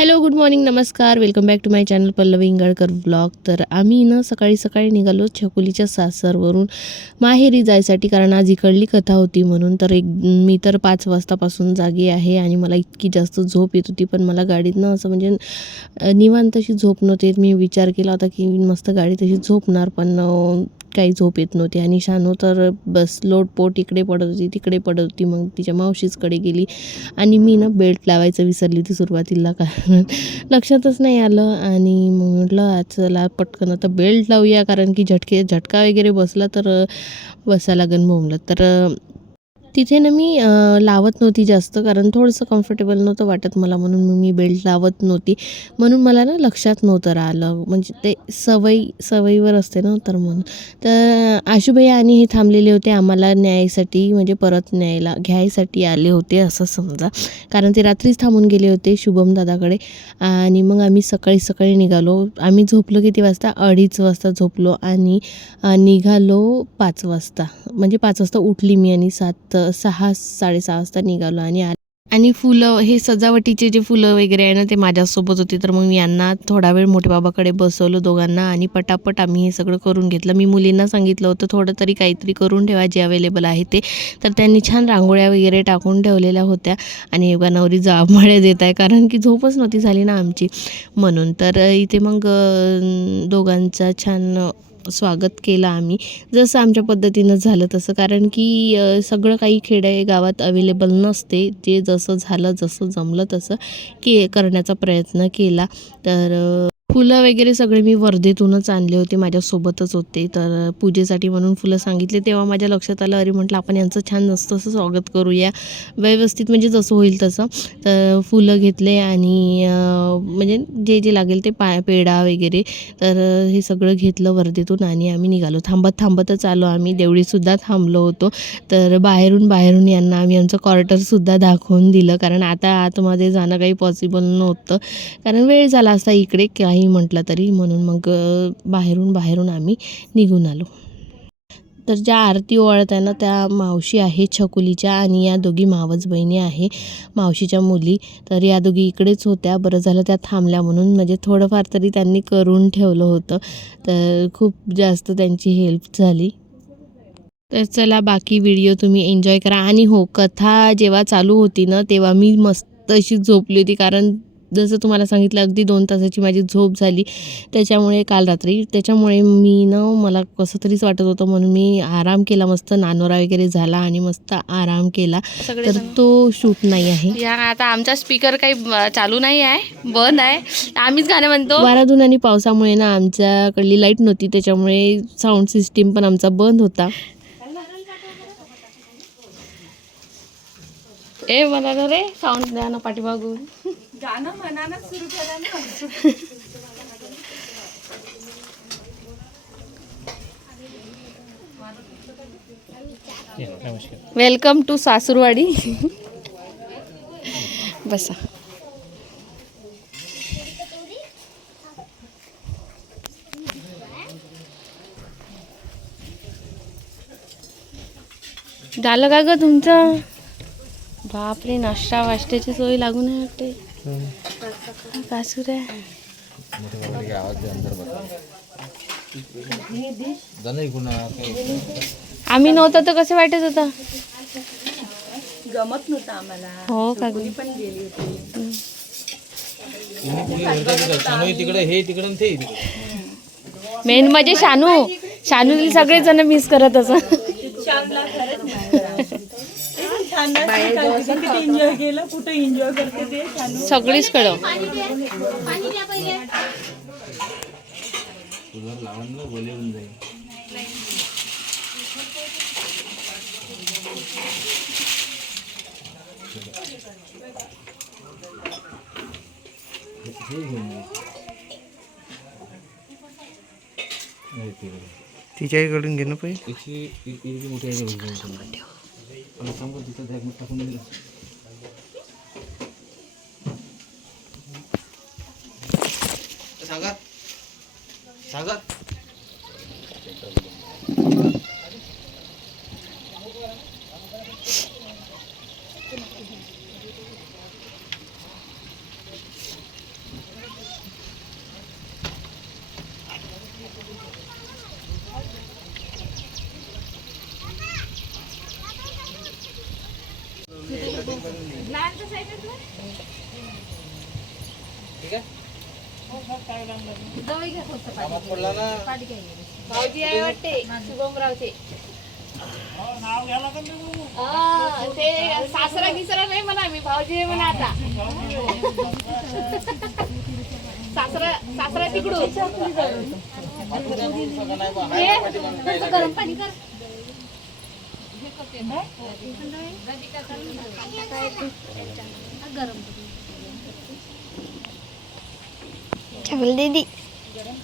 Hello good morning नमस्कार. Welcome back to my channel Pallavi Ingalkar blog. तर आम्ही ना सकाळी सकाळी निघालो छकुलीच्या सासरवरून माहेरी जायसाठी कारण आज इकडली कथा होती म्हणून. तर एक मी तर पाच वाजतापासून जागी आहे आणि मला इतकी जास्त झोप येत होती पण मला गाडीतनं असं म्हणजे निवांत अशी झोप नव्हती मी विचार केला होता की मस्त गाडी तशी झोपणार पण काही झोप येत नव्हती. आणि शानू तर बस लोटपोट इकडे पडत होती तिकडे पडत होती. मग तिच्या मावशीचकडे गेली. आणि मी ना बेल्ट लावायचं विसरली होती सुरुवातीला. कारण लक्षातच नाही आलं. आणि मग म्हटलं आज चला पटकन आता बेल्ट लावूया. कारण की झटके झटका वगैरे बसला तर बसायला लागन बोंबलं तर तिथे ना मी लावत नव्हती जास्त कारण थोडंसं कम्फर्टेबल नव्हतं वाटत मला म्हणून मी बेल्ट लावत नव्हती. म्हणून मला ना लक्षात नव्हतं राहिलं. म्हणजे ते सवयी सवयीवर असते ना तर म्हणून. तर आशुभाई आणि हे थांबलेले होते आम्हाला न्यायसाठी म्हणजे परत न्यायला घ्यायसाठी आले होते असं समजा. कारण ते रात्रीच थांबून गेले होते शुभम दादाकडे. आणि मग आम्ही सकाळी सकाळी निघालो. आम्ही झोपलो किती वाजता? अडीच वाजता झोपलो आणि निघालो पाच वाजता. म्हणजे पाच वाजता उठली मी आणि सात सहा साडेसहा वाजता निघालो आणि आ- आणि फुलं हे सजावटीचे जे फुलं वगैरे आहे ना ते माझ्यासोबत होते. तर मग मी यांना थोडा वेळ मोठ्या बाबाकडे बसवलं दोघांना आणि पटापट आम्ही हे सगळं करून घेतलं. मी मुलींना सांगितलं होतं थोडं तरी काहीतरी करून ठेवा जे अवेलेबल आहे ते. तर त्यांनी छान रांगोळ्या वगैरे टाकून ठेवलेल्या होत्या. आणि योगा नवरी जांभळे देत आहे कारण की झोपच नव्हती झाली ना आमची. म्हणून तर इथे मग दोघांचा छान स्वागत केलं आम्ही. जसं आमच्या पद्धतीनं झालं तसं. कारण की सगळं काही खेडे गावात अवेलेबल नसते. जे जसं झालं जसं जमलं तसं के करण्याचा प्रयत्न केला. तर फुलं वगैरे सगळे मी वर्धेतूनच आणले होते माझ्यासोबतच होते. तर पूजेसाठी म्हणून फुलं सांगितले तेव्हा माझ्या लक्षात आलं अरे म्हटलं आपण यांचं छान मस्त असं स्वागत करूया. व्यवस्थित म्हणजे जसं होईल तसं. तर फुलं घेतले आणि म्हणजे जे जे लागेल ते पा पेढा वगैरे. तर हे सगळं घेतलं वर्धेतून आणि आम्ही निघालो. थांबत थांबतच आलो आम्ही. देवळीसुद्धा थांबलो होतो. तर बाहेरून बाहेरून यांना आम्ही आमचं क्वार्टरसुद्धा दाखवून दिलं. कारण आता आतमध्ये जाणं काही पॉसिबल नव्हतं. कारण वेळ झाला असता इकडे. काही म्हटलं तरी म्हणून मग बाहेरून बाहेरून आम्ही निघून आलो. तर ज्या आरती ओळत आहे ना त्या मावशी आहे छकुलीच्या आणि या दोघी मावस बहिणी आहे मावशीच्या मुली. तर या दोघी इकडेच होत्या. बरं झालं त्या थांबल्या म्हणून. म्हणजे थोडंफार तरी त्यांनी करून ठेवलं होतं. तर खूप जास्त त्यांची हेल्प झाली. तर चला बाकी व्हिडिओ तुम्ही एन्जॉय करा. आणि हो कथा जेव्हा चालू होती ना तेव्हा मी मस्त अशी झोपली होती. कारण जसं तुम्हाला सांगितलं अगदी दोन तासाची माझी झोप झाली. त्याच्यामुळे काल रात्री त्याच्यामुळे मी न मला कसं तरीच वाटत होतं म्हणून मी आराम केला मस्त नानोरा वगैरे झाला आणि मस्त आराम केला. तर तो शूट नाही आहे. या आता आमचा स्पीकर काही चालू नाही आहे बंद आहे. आम्हीच गाणं म्हणतो. वाराधून आणि पावसामुळे ना आमच्याकडली लाइट नव्हती त्याच्यामुळे साऊंड सिस्टीम पण आमचा बंद होता. ए मला रे साऊंड द्या ना पाठीमागून. वेलकम टू सासूरवाडी. बसा. झालं का ग तुमचं? बापरे नाश्ता वाश्त्याची सोय लागून आहे वाटते. आहे आम्ही नव्हतो तर कसं वाटत होतं? गमत नव्हतं आम्हाला. हो का ग? पण गेली होती. तिकडे हे ते. मेन म्हणजे शानू. शानू सगळेच जण मिस करत असं छान किती एन्जॉय केलं? कुठं एन्जॉय करते ते छान सगळीच कडं तुझं लावून ना बोले होऊन जाईल तिच्याकडून घे ना पाहिजे मला सांगून तिथं बॅग मी टाकून दिलं सांगा सांगा भाऊजी आहे वाटते. शुभमरावचे. ते सासरा गिसरा नाही म्हणा मी भाऊजी आहे म्हणा आता. सासरा सासरा तिकडून. गरम पाणी कर छकुली दीदी.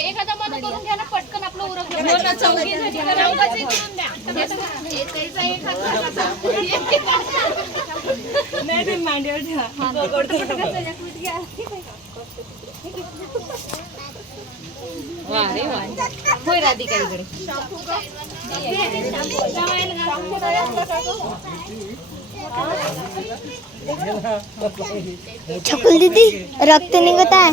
एखादा मन करून घ्या ना पटकन आपलं उरकलं नाही ते मांडीवर ठेवा. राधिका इकडे. छकुल दीदी रक्त निघत आहे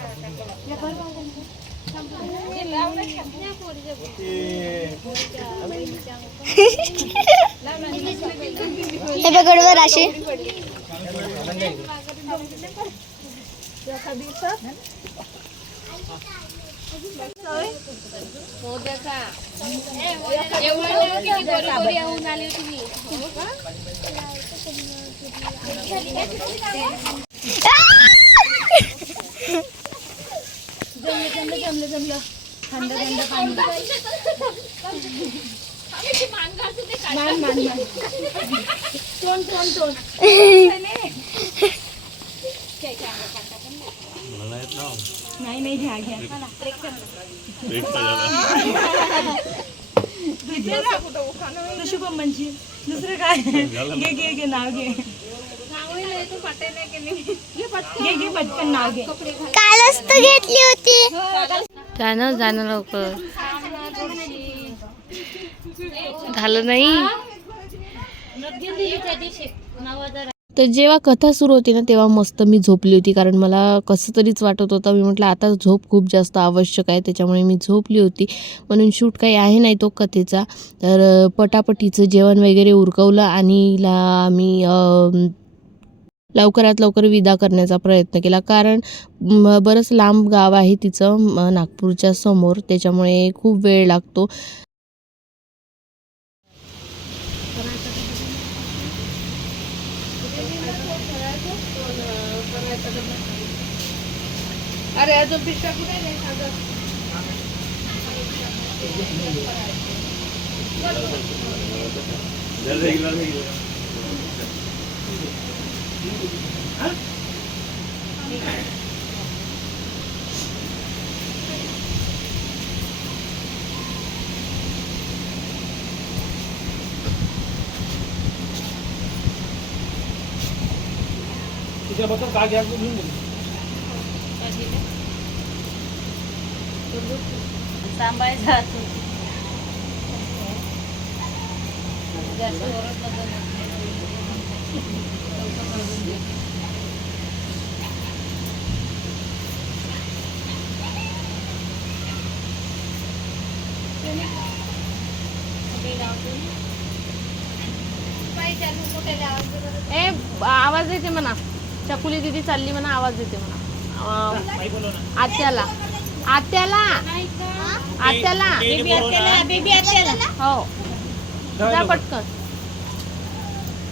गडवा आण गं म्हणून हे बघडवर अशी मोदका एवढं किती गोरी गोरी होऊन आली तुम्ही नाही. नाही घ्या घ्या. घेते ना तू शुभमची दुसरं काय? घे घे घे नाव घे. कालच तर घेतली होती. जाणं जाणं लवकर. झालं नाही? तर जेव्हा कथा सुरू होती ना तेव्हा मस्त मी झोपली होती. कारण मला कसं तरीच वाटत होतं. मी म्हटलं आता झोप खूप जास्त आवश्यक आहे. त्याच्यामुळे मी झोपली होती. म्हणून शूट काही आहे नाही तो कथेचा. तर पटापटीचं जेवण वगैरे उरकवलं. आणि आम्ही लवकरात लवकर विदा करण्याचा प्रयत्न केला. कारण बरंच लांब गाव आहे तिचं नागपूरच्या समोर. त्याच्यामुळे खूप वेळ लागतो. अरे अजून पिशव्या कुठे नाही सागर? तिच्याबद्दल का घ्या घेऊन गेली ए आवाज येते म्हणा. चकुली दिदी चालली म्हणा आवाज देते म्हणा. आत्याला. आत्याला. आत्याला. हो. जा पटकन.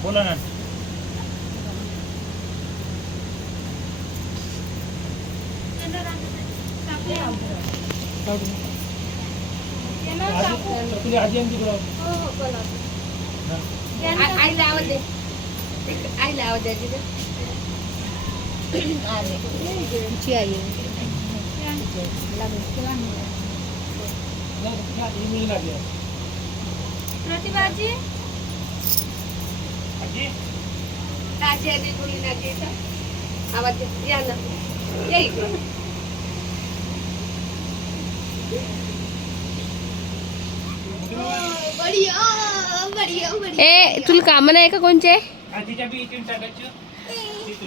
बोला ना. तिला आजी आमची बोलावतो आईला आवाज दे आईला आवाज द्या तिथे आई प्रतिभाजी आजी आजी बोली ना ए तुला काम नाही का कोणचे?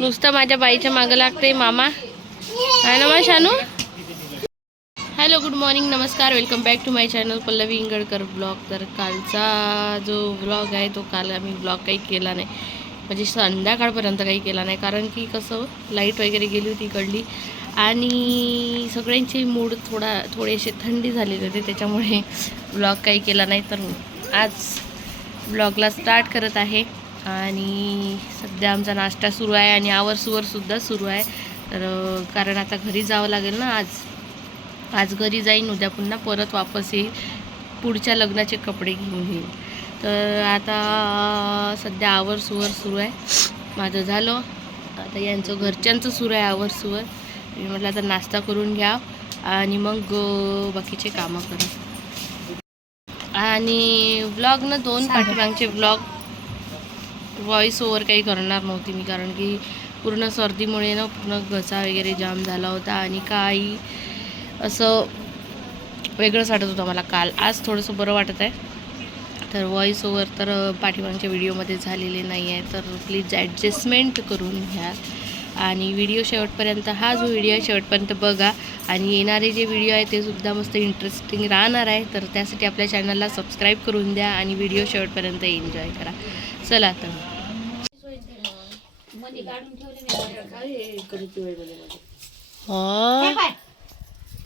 नुसतं माझ्या बाईच्या मागं लागते मामा. आहे ना मा शानू? हॅलो गुड मॉर्निंग नमस्कार welcome back to my channel Pallavi Ingadkar blog. तर कालचा जो ब्लॉग आहे तो काल आम्ही ब्लॉग काही केला नाही. म्हणजे संध्याकाळपर्यंत काही केला नाही. कारण की कसं लाइट वगैरे गेली होती इकडली. आणि सगळ्यांचे मूड थोडा थोडेसे थंडी झालेले होते त्याच्यामुळे ब्लॉग काही केला नाही. तर आज ब्लॉगला स्टार्ट करत आहे. आणि सध्या आमचा नाश्ता सुरू आहे आणि आवरसुवरसुद्धा सुरू आहे. तर कारण आता घरी जावं लागेल ना आज. आज घरी जाईन उद्या पुन्हा परत वापस येईल. पुढच्या लग्नाचे कपडे घेऊन येईल. तर आता सध्या आवर सुवर सुरू आहे. माझं झालं. आता यांचं घरच्यांचं सुरू आहे आवर सुवर मी म्हटलं आता नाश्ता करून घ्या आणि मग बाकीचे कामं करा. आणि ब्लॉग ना दोन पाठीमागचे ब्लॉग व्हॉइस ओव्हर काही करणार नव्हती मी कारण की पूर्ण सर्दीमुळे ना पूर्ण घसा वगैरे जाम झाला होता आणि काही असं वेगळंच वाटत होतं मला काल. आज थोडंसं बरं वाटत आहे. तर व्हॉइस ओव्हर तर पाठीमागच्या व्हिडिओमध्ये झालेले नाही आहे तर प्लीज ॲडजस्टमेंट करून घ्या. आणि व्हिडिओ शेवटपर्यंत हा जो व्हिडिओ आहे शेवटपर्यंत बघा. आणि येणारे जे व्हिडिओ आहे ते सुद्धा मस्त इंटरेस्टिंग राहणार आहे. तर त्यासाठी आपल्या चॅनलला सबस्क्राईब करून द्या आणि व्हिडिओ शेवटपर्यंत एन्जॉय करा. चला तर हा.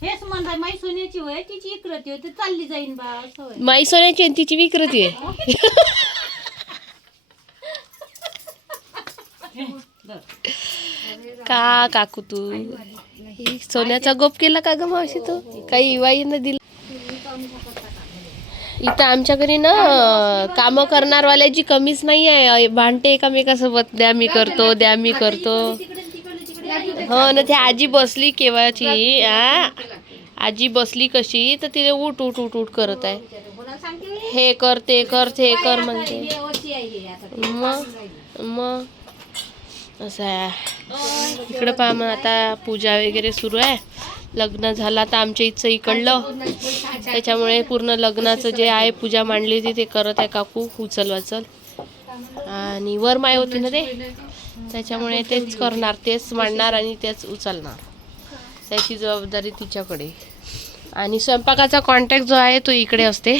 हेच म्हणताय माई सोन्याची वय तिची इकडे होती चालली जाईन बा होय. माई सोन्याची आणि तिची विकृती आहे. का काकू तू? सोन्याचा गोप केला का ग मावशी तू? काही इवाईनं दिला? इथं आमच्या घरी ना कामं करणारवाल्याची कमीच नाही आहे. भांडते एकामेकासोबत. द्या मी करतो द्या मी करतो. हो ना ती आजी बसली केव्हाची? आ? आजी बसली कशी? तर तिने उठ उठ उठ उठ करत आहे. हे कर ते कर ते कर म्हणते. मग मग असं आहे. इकडं पहा मग आता पूजा वगैरे सुरू आहे. लग्न झालं आता आमच्या इथचं इकडलं. त्याच्यामुळे पूर्ण लग्नाचं जे आहे पूजा मांडली होती ते करत आहे काकू उचल वाचल. आणि वर माय होती ना ते? त्याच्यामुळे तेच करणार तेच मांडणार आणि तेच उचलणार. त्याची जबाबदारी तिच्याकडे. आणि स्वयंपाकाचा कॉन्टॅक्ट जो आहे तो इकडे असते.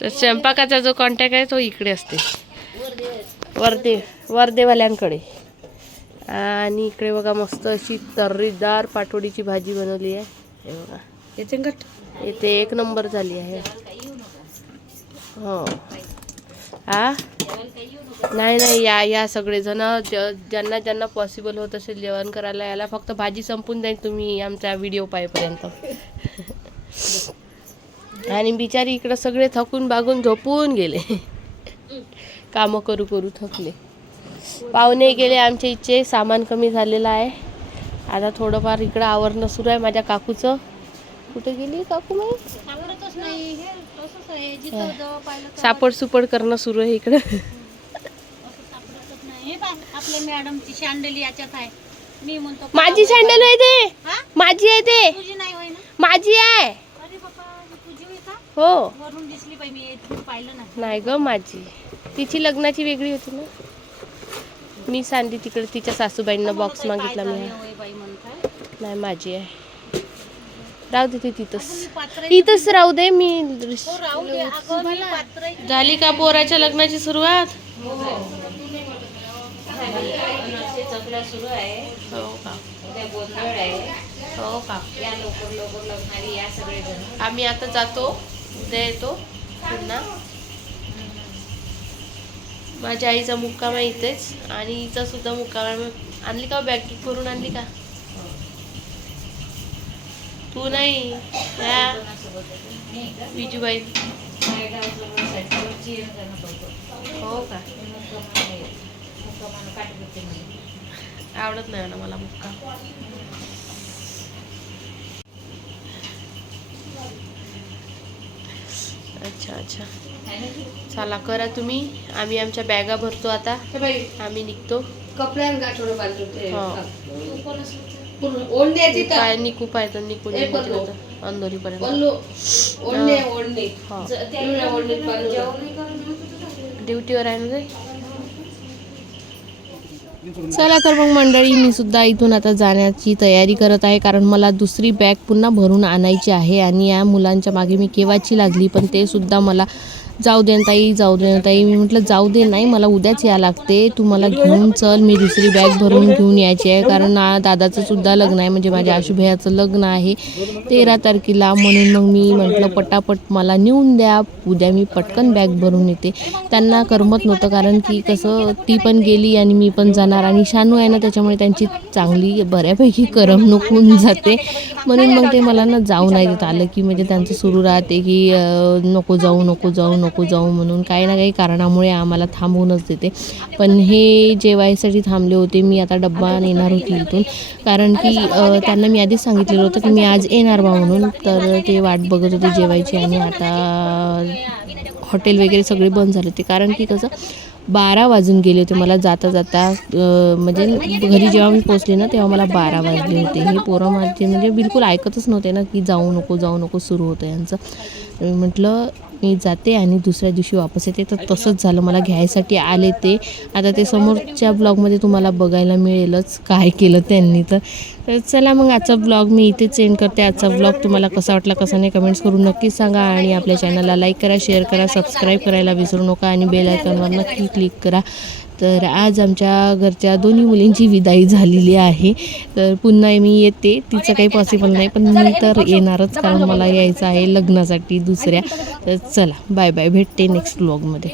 तर स्वयंपाकाचा जो कॉन्टॅक्ट आहे तो इकडे असते. वर्दे वर्देवाल्यांकडे. आणि इकडे बघा मस्त अशी तर्रीदार पाटोडीची भाजी बनवली आहे. हे बघा. इथे एक नंबर झाली आहे. हो. आ? नाही नाही या या सगळेजण ज- ज्यांना ज्यांना पॉसिबल होत असेल जेवण करायला याला फक्त भाजी संपून जाईल तुम्ही आमचा व्हिडिओ पाहेपर्यंत आणि बिचारी इकडं सगळे थकून बागून झोपून गेले. कामं करू करू थकले. पाहुणे गेले आमच्या इच्छे सामान कमी झालेलं आहे. आता थोडंफार इकडं आवरणं सुरू आहे माझ्या काकूचं. कुठे गेली काकू तर सापड सुपड करणं सुरू आहे इकडं. असं सापडतच नाही. पाय आपल्या मॅडमची शँडल याच्यात आहे. मी म्हणतो का माझी सँडल आहे ते. हा? माझी आहे ते. माझी आहे. ही वरून दिसली पाहिजे मी पाहिलं नाही ग माझी. तिची लग्नाची वेगळी होती ना. मी सांगली तिकडे तिच्या सासूबाईंना बॉक्स मागितला मी नाही माझी आहे. राहू दे ती तिथंच. पात्र इथंच राहू दे मी. राहू दे. अगं मी पात्र आहे. झाली का पोराच्या लग्नाची सुरुवात? चकला सुरू आहे. हो का? आहे. हो का? या लवकर लवकर लग्नारी या सगळे जण आम्ही आता जातो. उद्या येतो. पुन्हा. माझ्या आईचा मुक्काम आहे इथेच. आणि हिचा सुद्धा मुक्काम आहे. मग आणली का बॅग करून आणली का? तू नाही? या विजूबाई. हो का? आवडत नाही ना मला मुक्काम. अच्छा अच्छा. चला करा तुम्ही. आम्ही आमच्या बॅगा भरतो आता. आम्ही निघतो. हो. काय निकू पाहिजे निकून अंधोरीपर्यंत. ड्युटीवर आहे ना चला तर मग मंडळी मी सुद्धा इथून आता जाण्याची तयारी करत आहे कारण मला दुसरी बॅग पुन्हा भरून आणायची आहे आणि या मुलांच्या मागे मी केव्हाची लागली पण ते सुद्धा मला जाऊ दे ना ताई जाऊ दे ना ताई. मी म्हटलं जाऊ दे नाही मला उद्याच या लागते. तू मला घेऊन चल मी दुसरी बॅग भरून घेऊन यायची आहे. कारण दादाचं सुद्धा लग्न आहे. म्हणजे माझ्या आशुभयाचं लग्न आहे. तेरा तारखेला म्हणून मग मी म्हटलं पटापट मला नेऊन द्या. उद्या मी पटकन बॅग भरून येते. त्यांना करमत नव्हतं कारण की कसं ती पण गेली आणि मी पण जाणार. आणि शानू आहे ना त्याच्यामुळे त्यांची चांगली बऱ्यापैकी करमणूक होऊन जाते. म्हणून मग ते मला ना जाऊ नाही देत. आलं की म्हणजे त्यांचं सुरू राहते की नको जाऊ नको जाऊ नको नको जाऊ म्हणून काही ना काही कारणामुळे आम्हाला थांबवूनच देते. पण हे जेवायसाठी थांबले होते. मी आता डब्बा नेणार होती इथून. कारण की त्यांना मी आधीच सांगितलेलं होतं की मी आज येणार बा म्हणून. तर ते वाट बघत होते जेवायची आणि आता हॉटेल वगैरे सगळे बंद झाले होते. कारण की कसं बारा वाजून गेले होते मला जाता जाता. म्हणजे घरी जेव्हा मी पोचले ना तेव्हा मला बारा वाजले होते. हे पोरं माझे म्हणजे बिलकुल ऐकतच नव्हते ना की जाऊ नको जाऊ नको सुरू होतं यांचं. मी म्हटलं मी जाते आणि दुसऱ्या दिवशी वापस येते. तर तसंच झालं. मला घ्यायसाठी आले ते. आता ते समोरच्या ब्लॉगमध्ये तुम्हाला बघायला मिळेलच काय केलं त्यांनी तर. तर चला मग आजचा ब्लॉग मी इथेच सेंड करते. आजचा ब्लॉग तुम्हाला कसा वाटला कसा नाही कमेंट्स करून नक्कीच सांगा. आणि आपल्या चॅनलला लाईक करा शेअर करा सबस्क्राईब करायला विसरू नका. आणि बेल आयकॉनवर नक्की क्लिक करा. तर आज आमच्या घरच्या दोन्ही मुलींची विदाई झालेली आहे. तर पुन्हा मी येते. तिचं काही पॉसिबल नाही पण मी तर येणारच कारण मला यायचं आहे लग्नासाठी दुसऱ्या. तर चला बाय बाय भेटते नेक्स्ट ब्लॉगमध्ये